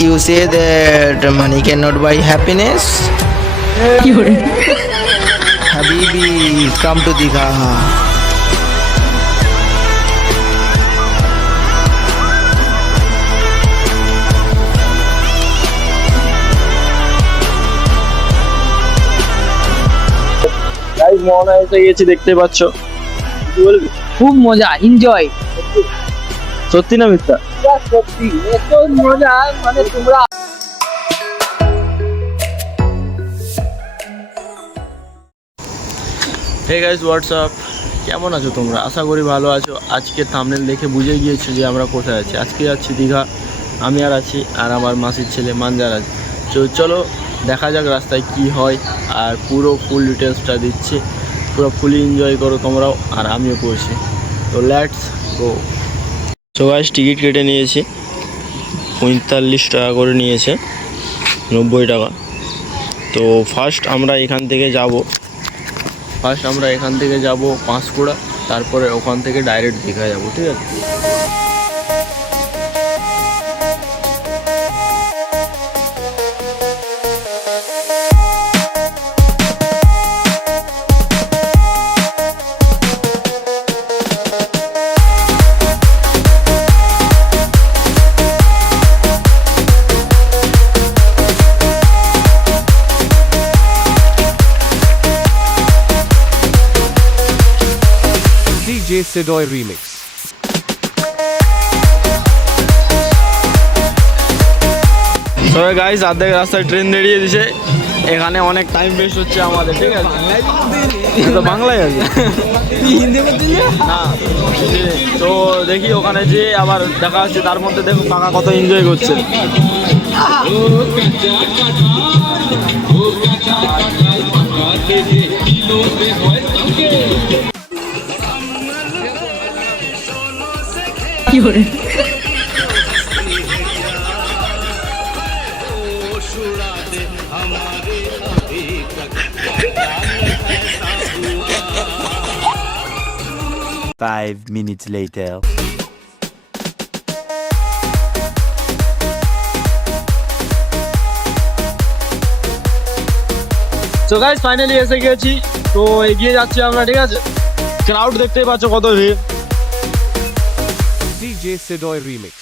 You say that money cannot buy happiness. Habibi, come to Digha. Guys মোহনা এসে গেছি, দেখতে পাচ্ছ। কি বলবি? খুব মজা, এনজয়। সত্যি না মিথ্যা? সত্যি এত মজা, মানে তোমরা। হে গাইস হোয়াটসঅ্যাপ, কেমন আছো তোমরা? আশা করি ভালো আছো। আজকে থাম্বনেল দেখে বুঝে গিয়েছো যে আমরা কোথায় আছি। আজকে যাচ্ছি দীঘা। আমি আর আছি, আর আমার মাসির ছেলে মানজার আছে। চলো দেখা যাক রাস্তায় কি হয়, আর পুরো ফুল ডিটেলসটা দিচ্ছি। পুরো ফুলি এনজয় করো তোমরাও, আর আমিও করছি। তো let's go. So guys ticket কেটে নিয়েছি, 45 টাকা করে নিয়েছে, 90 টাকা। তো ফার্স্ট আমরা এখান থেকে যাব পাঁশকুড়া, তারপরে ওখান থেকে ডাইরেক্ট দীঘা যাব, ঠিক আছে? DJ Sidoy Remix. তবে গাইস অর্ধেক রাস্তায় ট্রেন দাঁড়িয়ে দিছে, এখানে অনেক টাইম ওয়েস্ট হচ্ছে আমাদের, ঠিক আছে? তো বাংলায় আছে না। তো দেখি ওখানে যে আবার দেখা হচ্ছে, তার মধ্যে দেখো কাকা কত এনজয় করছে। Five minutes later. তো গাইস ফাইনালি এসে গেছি, তো এগিয়ে যাচ্ছি আমরা, ঠিক আছে? ক্রাউড দেখতেই পাচ্ছ কত ভিড়। DJ Sidoy Remix.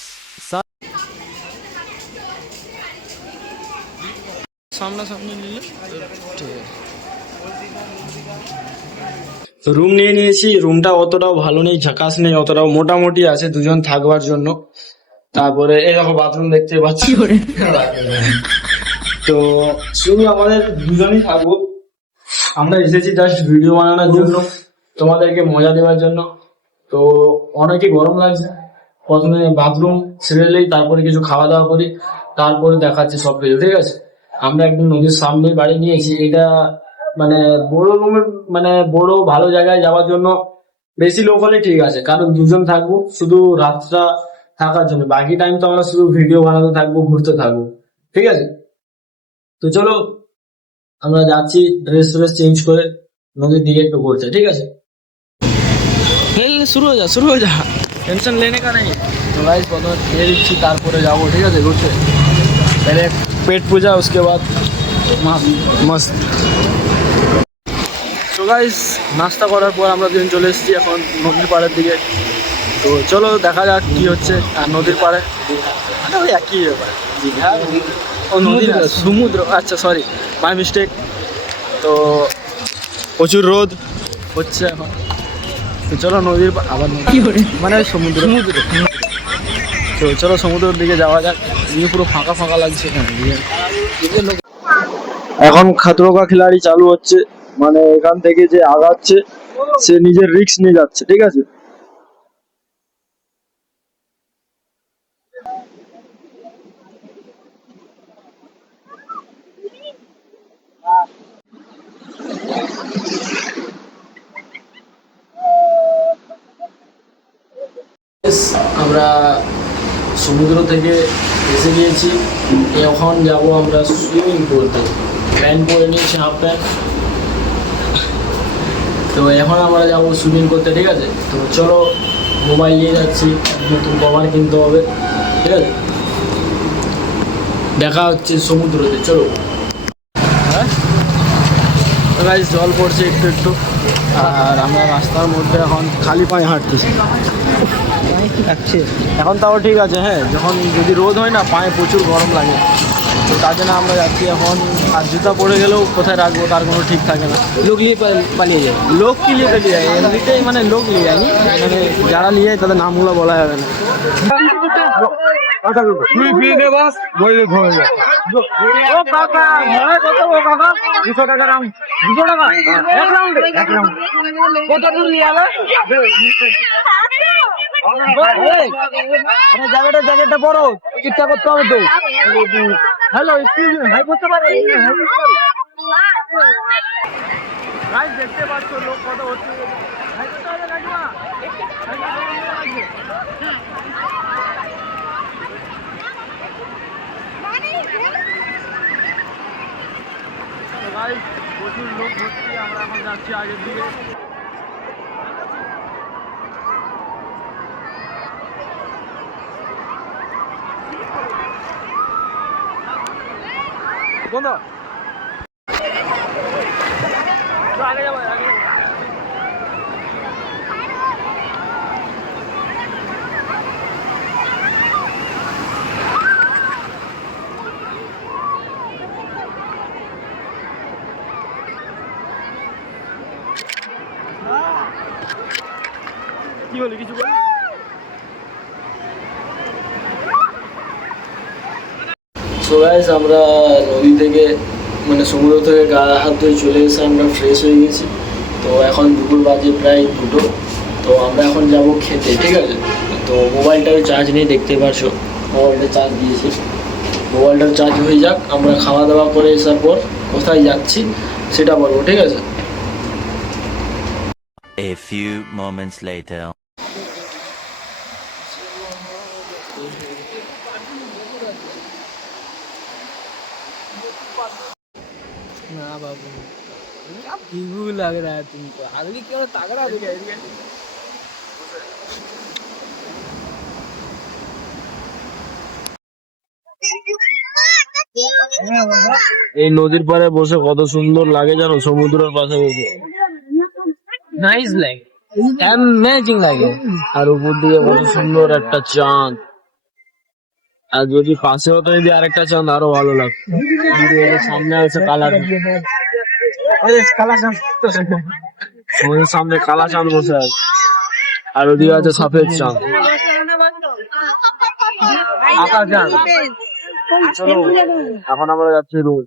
সামনাসামনি নিলে তো রুম নিয়ে নিয়েছি। রুমটা অতটাও ভালো নেই, ঝাকাস নেই, অতটাও মোটামুটি আছে দুজন থাকবার জন্য। তারপরে এই দেখো বাথরুম দেখতে পাচ্ছি। তো শুধু আমাদের দুজনই থাকবো। আমরা এসেছি জাস্ট ভিডিও বানানোর জন্য, তোমাদেরকে মজা দেওয়ার জন্য। তো অনেকে গরম লাগছে, প্রথমে বাথরুম সেরেলেই তারপরে কিছু খাওয়া দাওয়া করি, তারপরে দেখাচ্ছি সব কিছু, ঠিক আছে? আমরা একদম নদীর সামনে বাড়ি নিয়েছি। এটা মানে বড় রুমের, মানে বড় ভালো জায়গায় যাওয়ার জন্য। বেশি লোক হলে ঠিক আছে, কারণ দুজন থাকবো শুধু রাতটা থাকার জন্য, বাকি টাইম তো আমরা শুধু ভিডিও বানাতে থাকবো, ঘুরতে থাকবো, ঠিক আছে? তো চলো আমরা যাচ্ছি, ড্রেস চেঞ্জ করে নদীর দিকে একটু ঘুরতে, ঠিক আছে? শুরু হয়ে যা, টেনশন লেনে কা নেই। তো গাইস প্রথমে খেয়ে দিচ্ছি, তারপরে যাবো, ঠিক আছে, ঘুরতে। पहले पेट पूजा, उसके बाद मस्त। তো গাইস নাস্তা করার পর আমরা দুজন চলে এসেছি এখন নদীর পাড়ের দিকে। তো চলো দেখা যাক কি হচ্ছে। আর নদীর পাড়ে ওই একই ব্যাপার, ও নদী না, সমুদ্র, আচ্ছা সরি মাই মিস্টেক। তো প্রচুর রোদ হচ্ছে এখন। তো চলো নদীর আবার মানে সমুদ্র। তো চলো সমুদ্রের দিকে যাওয়া যাক। দিয়ে পুরো ফাঁকা ফাঁকা লাগছে এখানে। এখন খাতরো কা খিলাড়ি চালু হচ্ছে, মানে এখান থেকে যে আগাচ্ছে সে নিজের রিস্ক নিয়ে যাচ্ছে, ঠিক আছে? আমরা সমুদ্র থেকে এসে গিয়েছি, এখন যাব আমরা সুইমিং করতে। প্যান্ট পরে নিয়েছি, হাফ প্যান্ট। তো এখন আমরা যাবো সুইমিং করতে, ঠিক আছে? তো চলো, মোবাইল নিয়ে যাচ্ছি, নতুন কভার কিনতে হবে, ঠিক আছে? দেখা হচ্ছে সমুদ্রতে, চলো। হ্যাঁ গাইস, জল পড়ছে একটু একটু, আর আমরা রাস্তার মধ্যে এখন খালি পায়ে হাঁটতেছি। এখন তাও ঠিক আছে, হ্যাঁ যখন যদি রোদ হয় না পায়ে প্রচুর গরম লাগে, তো তার জন্য আমরা যাচ্ছি এখন। আর জুতা পরে গেলেও কোথায় রাখবো তার কোনো ঠিক থাকে না, লোক নিয়ে পালিয়ে যায়। লোক কি নিয়ে পালিয়ে যায়, এমনিতেই মানে লোক নিয়ে যায়নি, মানে যারা নিয়ে যায় তাদের নামগুলো বলা যাবে না। জ্যাকেটটা বড় চিন্তা করতে হবে তো। হ্যালো, হাই করতে পারো? দেখতে পাচ্ছ লোক কত হচ্ছে, প্রচুর লোক হচ্ছে। আমরা এখন যাচ্ছি আগের দিকে। বন্ধু আগে যাবো, আগে যাবো। কি বলি, কিছু বলি? সো গাইস, আমরা নদী থেকে মানে সমুদ্র থেকে গা হাত ধুয়ে চলে এসে আমরা ফ্রেশ হয়ে গেছি। তো এখন দুপুর বাজে প্রায় 2টো। তো আমরা এখন যাব খেতে, ঠিক আছে? তো মোবাইলটাও চার্জ নেই, দেখতে পারছো মোবাইলটা চার্জ দিয়েছি। মোবাইলটাও চার্জ হয়ে যাক, আমরা খাওয়া দাওয়া করে আসার পর কোথায় যাচ্ছি সেটা বলবো, ঠিক আছে? A few moments later. ना बाबू, क्या भीगू लग रहा है तुमको। आदमी क्यों तगड़ा दिख रहा है? এই নদীর পাড়ে বসে কত সুন্দর লাগে জানো, সমুদ্রের পাশে বসে। नाइस लगे, अमेजिंग लगे। আর উপর দিকে কত সুন্দর একটা চাঁদ, আর যদি পাশে হতো যদি আরেকটা চাঁদ আরো ভালো লাগতো। কিন্তু এই যে সামনে আছে কালা চাঁদ। আমাদের সামনে কালা চাঁদ বসে আছে, আর ওদিকে আছে সফেদ চাঁদ, আকাশ চাঁদ। চলো এখন আমরা যাচ্ছি রুম।